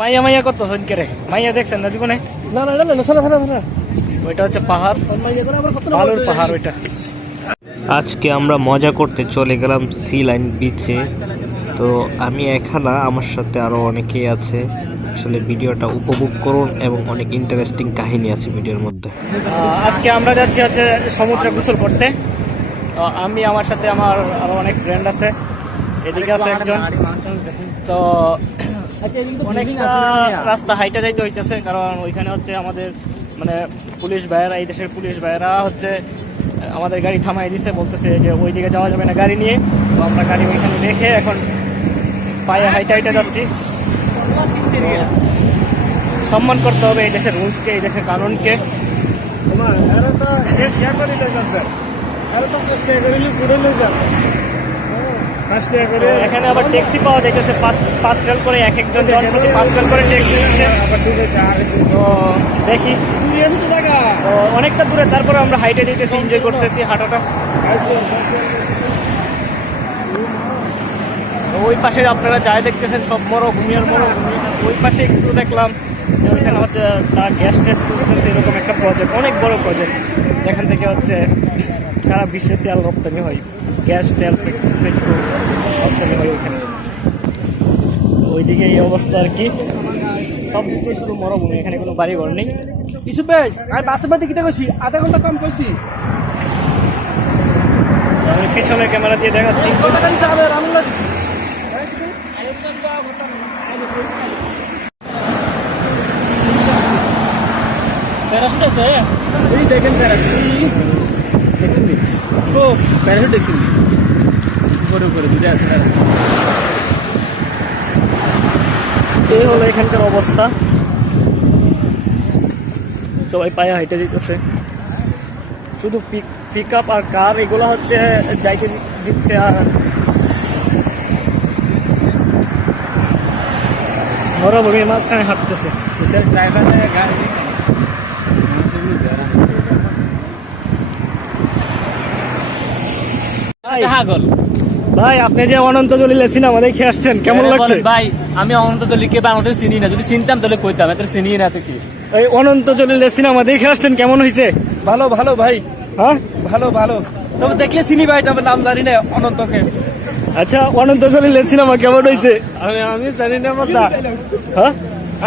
মাইয়া মাইয়া করতেছেন কে রে? মাইয়া দেখছেন না জীবনে? না না না না না ওইটা হচ্ছে পাহাড়, বালুর পাহাড় ওইটা। আজকে আমরা মজা করতে চলে গেলাম সি লাইন বিচে। তো আমি এখানে, আমার সাথে আরও অনেকেই আছে। আসলে ভিডিওটা উপভোগ করুন এবং অনেক ইন্টারেস্টিং কাহিনী আছে ভিডিওর মধ্যে। আজকে আমরা যাচ্ছি হচ্ছে সমুদ্রে গোসল করতে। আমি, আমার সাথে আমার আরো অনেক ফ্রেন্ড আছে, এদিকে আছে একজন। তো অনেকটা রাস্তা হাইটে যাইতে হইতেছে, কারণ ওইখানে হচ্ছে আমাদের মানে পুলিশ ভাইয়েরা, এই দেশের পুলিশ ভাইয়েরা হচ্ছে আমাদের গাড়ি থামাই দিছে, বলতেছে যে ওই দিকে যাওয়া যাবে না গাড়ি নিয়ে। তো আমরা গাড়ি ওইখানে রেখে এখন পায়ে হাইটে হাইটে যাচ্ছি। সম্মান করতে হবে এই দেশের রুলসকে, এই দেশের কানুনকে। এখানে আবার ট্যাক্সি পাওয়া যাইতেছে, পাঁচ রেল করে, এক একজন জন প্রতি 5 রেল করে ট্যাক্সি দিচ্ছে। তো দেখি, তো অনেকটা দূরে, তারপরে আমরা হাইটে যেতেছি, এনজয় করতেছি হাঁটাটা। ওই পাশে আপনারা যাই দেখতেছেন সব মরুভূমি আর মরুভূমি। ওই পাশে একটু দেখলাম যে ওইখানে হচ্ছে তার গ্যাস টেস্ট করতেছে, এরকম একটা প্রজেক্ট, অনেক বড় প্রজেক্ট, যেখান থেকে হচ্ছে সারা বিশ্বে তেল রপ্তানি হয়, গ্যাস, তেল, পেট্রোল রপ্তানি হয় ওইখানে। ওইদিকে এই অবস্থা আর কি, সব দিকে শুধু মরুভূমি, এখানে কোনো বাড়ি ঘর নেই। ইসু ভাই আমি বাসের বাদে কিটা কইছি, আধা ঘন্টা কম কইছি। আমি পিছনে ক্যামেরা দিয়ে দেখাচ্ছি। প্যারাশুট আছে, এই দেখেন প্যারাশুট দেখছেন নি? ও প্যারাশুট দেখছেন নি? উপরে উপরে দুটো আছে প্যারাশুট। এই হলো এখানকার অবস্থা, সবাই পায়ে হাইটে যেতেছে। শুধু পিক আপ আর কার এগুলো হচ্ছে যাইতে দিচ্ছে, আর মরুভূমির মাঝখানে হাঁটতেছে। ড্রাইভার গাড়ি ভাই, আপনি যে অনন্ত জলিলের সিনেমা দেখে আসছেন, কেমন লাগছে? ভাই আমি অনন্ত জলিলকে বাংলাদেশে চিনি না, যদি চিনতাম তাহলে কইতাম, এত চিনি না তো কি। এই অনন্ত জলিলের সিনেমা দেখে আসছেন, কেমন হয়েছে? ভালো ভালো ভাই, হ্যাঁ ভালো ভালো। তবে দেখলে চিনি ভাই, তবে নাম জানি না অনন্তকে। আচ্ছা, অনন্ত জলিলের সিনেমা কেমন হয়েছে? আমি জানি না পদ্মা। হ্যাঁ,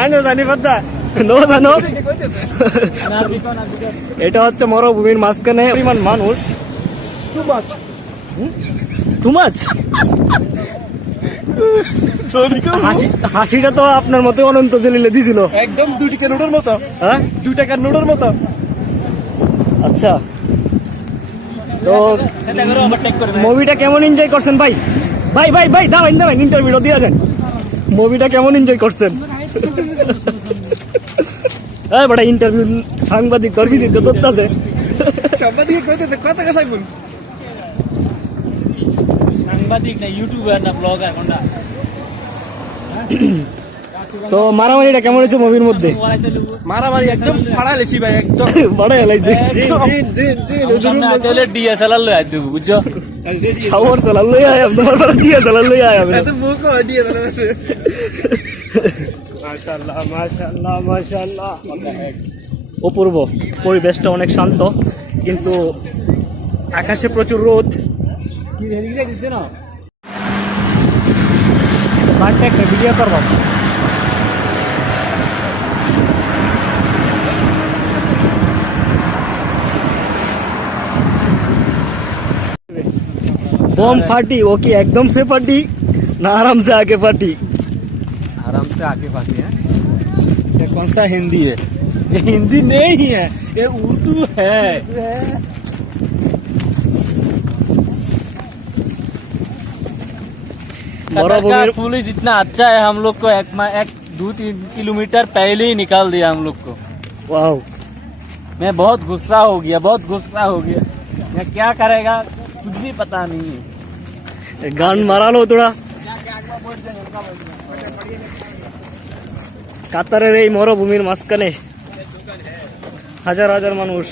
আমি জানি পদ্মা। নো জানো, এটা হচ্ছে মরুভূমির মাঝখানে পরিমাণ মানুষ। Too much. হাসিটা তো আপনার মতো অনন্ত জলিলে দিছিল, একদম 2 টাকার নোটের মতো। হ্যাঁ, 2 টাকার নোটের মতো। আচ্ছা, তো মুভিটা কেমন এনজয় করছেন ভাই? ভাই ভাই ভাই দাঁড়ান দাঁড়ান, ইন্টারভিউ দিয়ে যান। মুভিটা কেমন এনজয় করছেন? হ্যাঁ বড় ইন্টারভিউ, সাংবাদিক তোর ভিজিট তো আছে। সাংবাদিক কইতেছে কত টাকা সাইবুন? সাংবাদিক না, ইউটিউবার না, ব্লগার কোনটা? তো মারামারিটা কেমন হয়েছে মুভির মধ্যে? মারামারি একদম ফাড়া লেছি ভাই, একদম বড় এলাইছে। সামনে আইলে ডিএসএলআর লই আইতো, বুঝছো? শাওয়ার চালাল লই আয়, আপনার বড় ডিএসএলআর লই আয়। এত মুখ ডিএসএলআর। মাশাআল্লাহ মাশাআল্লাহ মাশাআল্লাহ, অপূর্ব পরিবেশটা, অনেক শান্ত, কিন্তু আকাশে প্রচুর রোদ। কি হেলিকপ্টার দিছে না? বারটা একটা ভিডিও করব। बम फाटी वो की एकदम से फटी ना, आराम से आके फटी? आराम से आगे पाती है। ये कौन सा हिंदी है? ये हिंदी नहीं है, ये उर्दू है। पुलिस इतना अच्छा है, हम लोग को 1-2-3 किलोमीटर पहले ही निकाल दिया हम लोग को। वाह, मैं बहुत गुस्सा हो गया, बहुत गुस्सा हो गया। मैं क्या करेगा कुछ भी पता नहीं है। गान मारा लो थोड़ा। কাতারের এই মরুভূমির মাঝখানে হাজার হাজার মানুষ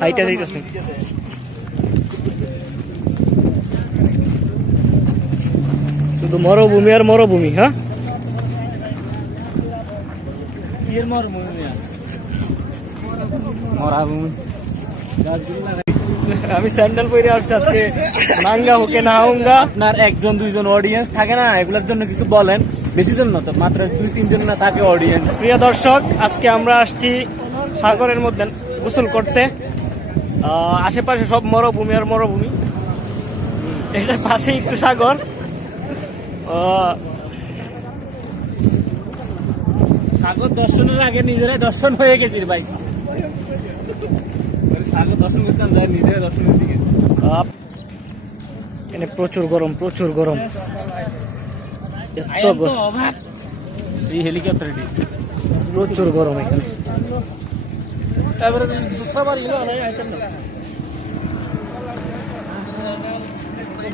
হাইটে যাইতেছে। শুধু মরুভূমি আর মরুভূমি। হ্যাঁ, এর মর মনে মরা আমি স্যান্ডেল পরে আসছি আজকে নাঙ্গা হোকে না হাউঙ্গা। আপনার একজন দুইজন অডিয়েন্স থাকে না, এগুলোর জন্য কিছু বলেন। বেশি জন না তো, মাত্র 2-3 জন না থাকে অডিয়েন্স। প্রিয় দর্শক, আজকে আমরা আসছি সাগরের মধ্যে গোসল করতে। আশেপাশে সব মরুভূমি আর মরুভূমি, এটার পাশে একটু সাগর। সাগর দর্শনের আগে নিজেরাই দর্শন হয়ে গেছি ভাই। সাগর দর্শন করতাম যাই, নিজেরাই দর্শন করতে গেছি। এখানে প্রচুর গরম, প্রচুর গরম। এত গরম, এই হেলিকপ্টার প্রচুর গরম এখানে।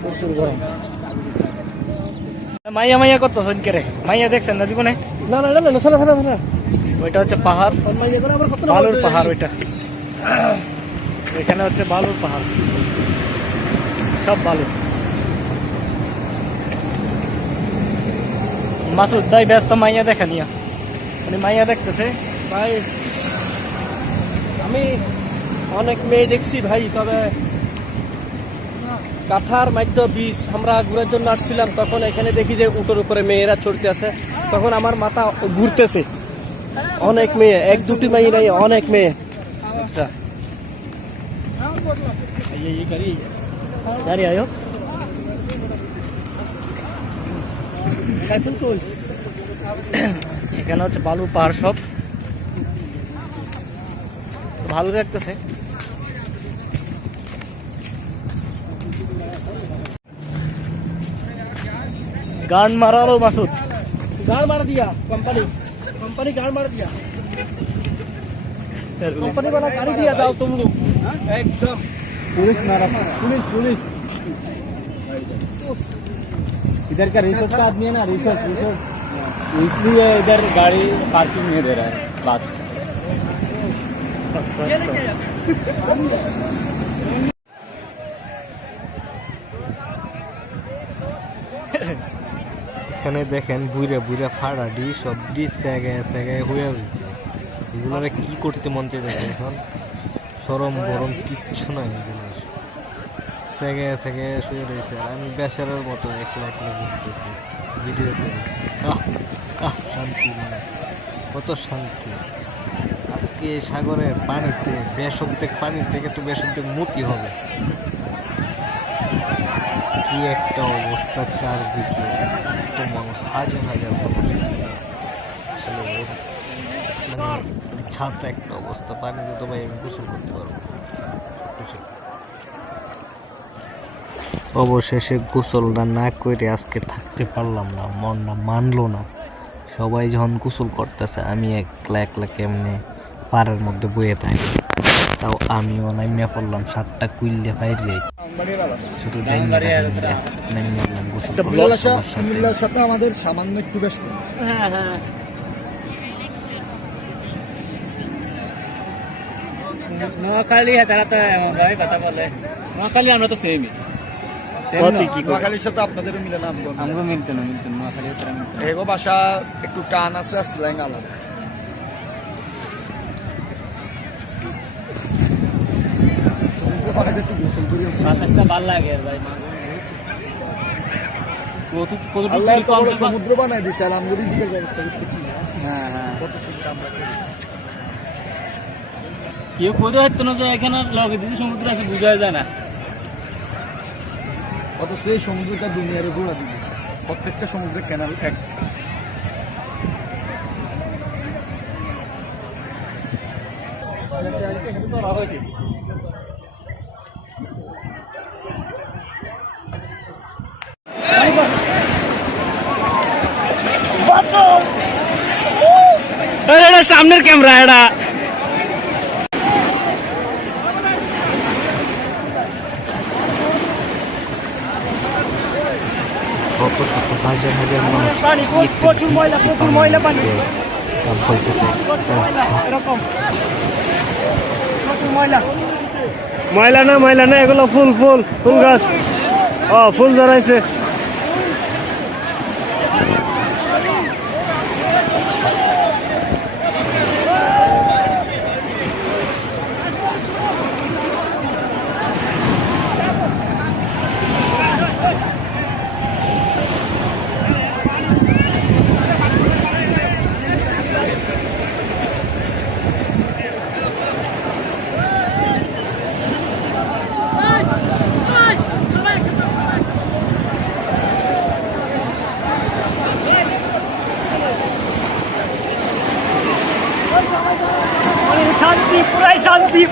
প্রচুর গরম। মাইয়া মাইয়া করতেছেন কে রে? মাইয়া দেখছেন না জীবনে? না না না, না ওইটা হচ্ছে পাহাড়, বালুর পাহাড় ওইটা। এখানে হচ্ছে বালুর পাহাড়, সব বালু। মাসুদ ভাই ব্যস্ত মাইয়া দেখা নিয়া, মানে মাইয়া দেখতেছে ভাই। আমি অনেক মেয়ে দেখছি ভাই, তবে কাঁথার মাধ্য বীজ আমরা ঘুরার জন্য আসছিলাম, তখন এখানে দেখি যে উটোর উপরে মেয়েরা চড়তে আছে, তখন আমার মাথা ঘুরতেছে। অনেক মেয়ে, 1-2টি মেয়ে নাই, অনেক মেয়ে। আচ্ছা দাঁড়িয়ে আয়ো। এখানে হচ্ছে বালুর পাহাড়, সব ভালো দেখতেছে। গান মারালো মাসুদ। गाड़ मार दिया कंपनी, कंपनी गाड़ मार दिया, कंपनी वाला गाड़ी दिया जाओ तुम लोग एकदम। पुलिस मारा, पुलिस इधर का रिसोर्ट का आदमी है ना, रिसोर्ट इसलिए इधर गाड़ी पार्किंग नहीं दे रहा है बस। এখানে দেখেন বুইরা বুইরা ফাড়াডি সব ব্রিজ জায়গায় জায়গায় হয়ে রয়েছে। এগুলোরে কি করতে মন চাইতেছে এখন? সরম গরম কিচ্ছু নাই, এগুলোর জায়গায় জায়গায় শুয়ে রয়েছে। আর আমি বেচারার মতো একলা একলা ঘুরতেছি ভিডিওতে। শান্তি, মানে কত শান্তি। আজকে সাগরের পানিতে বেশব্দের পানির থেকে তো বেশব্দের মতি হবে। কি একটা অবস্থা চারদিকে, এত মানুষ, হাজার হাজার মানুষ। আসলে মানে ছাদ একটা অবস্থা, পানিতে তো ভাই আমি গোসল করতে পারবো। অবশেষে গোসলটা না করে আজকে থাকতে পারলাম না, মনটা মানলো না। সবাই যখন গোসল করতেছে, আমি একলা একলা কেমনে পাড়ের মধ্যে বয়ে থাকি। তাও আমিও নামিয়ে পড়লাম, সাতটা কুইলে বাইরে শুধু যাই নামিয়ে গোসল আলহামদুলিল্লাহর সাথে আমাদের সামান্য একটু বেশ কম। হ্যাঁ হ্যাঁ, নোয়াখালী তারা তো এমনভাবে কথা বলে। নোয়াখালী আমরা তো সেমই, নোয়াখালীর সাথে আপনাদেরও মিলে নাম আমরা মিলতে না নোয়াখালী এগো ভাষা একটু টান আছে, স্ল্যাং আলাদা। বাতাসটা ভালো লাগে আর ভাই। সমুদ্র বানাই দিচ্ছে, আলহামদুলিল্লাহ ব্যবস্থা করতে। হ্যাঁ হ্যাঁ, কত চিন্তা আমরা করি। কেউ কোথাও হতো না যে এখানে লগে দিদি সমুদ্র আছে, বোঝা যায় না। অত সেই সমুদ্রটা দুনিয়ারে ঘোরা দিতেছে, প্রত্যেকটা সমুদ্রের ক্যানাল এক। এটা সামনের ক্যামেরা, এটা শত শত হাজার হাজার মানুষ পানি প্রচুর ময়লা, প্রচুর ময়লা পানি কাম করতেছে। এরকম প্রচুর ময়লা। ময়লা না, ময়লা না, এগুলো ফুল ফুল ফুল গাছ। ফুল ধরাইছে। শান্তি।